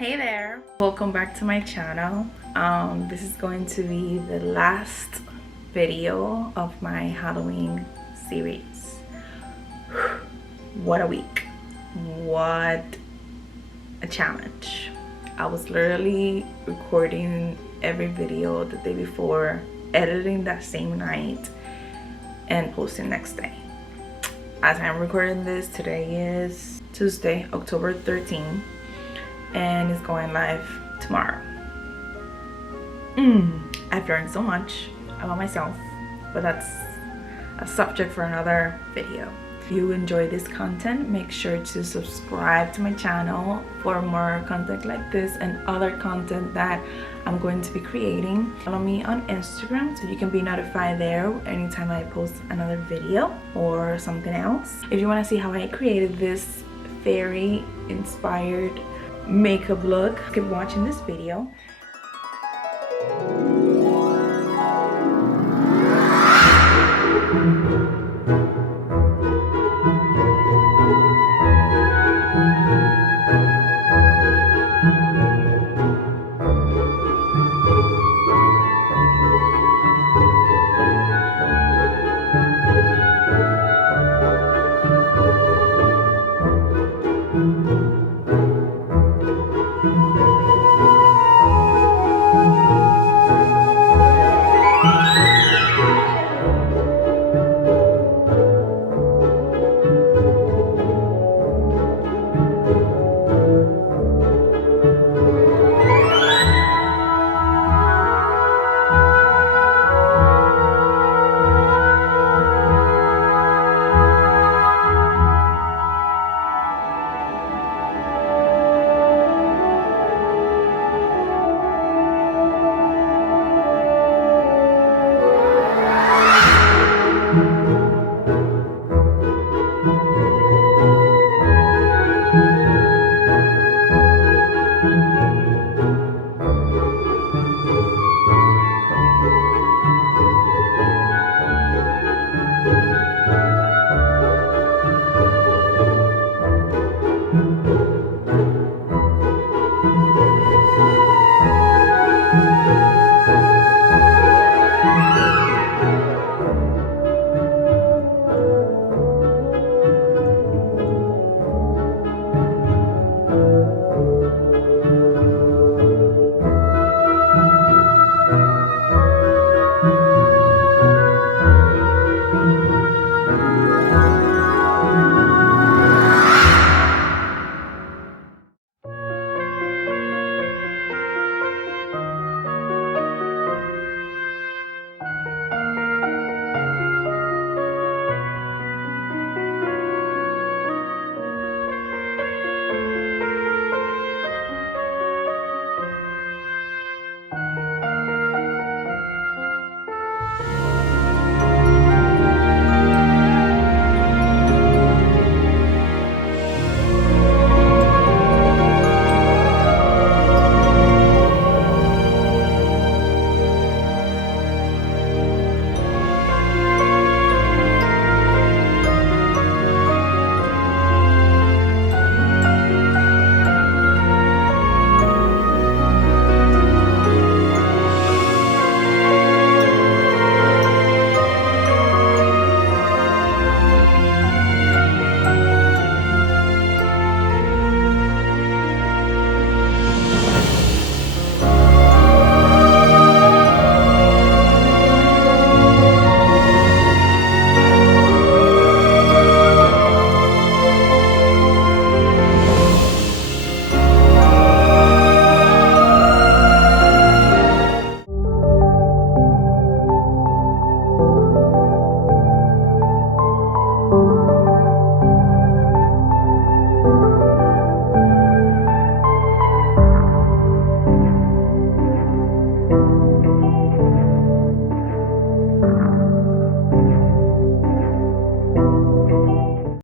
Hey there, welcome back to my channel. This is going to be the last video of my Halloween series. What a week, what a challenge. I was literally recording every video the day before, editing that same night, and posting next day. As I'm recording this, today is Tuesday, October 13th, and it's going live tomorrow. I've learned so much about myself, but that's a subject for another video. If you enjoy this content, make sure to subscribe to my channel for more content like this and other content that I'm going to be creating. Follow me on Instagram so you can be notified there anytime I post another video or something else. If you want to see how I created this fairy inspired makeup look, keep watching this video.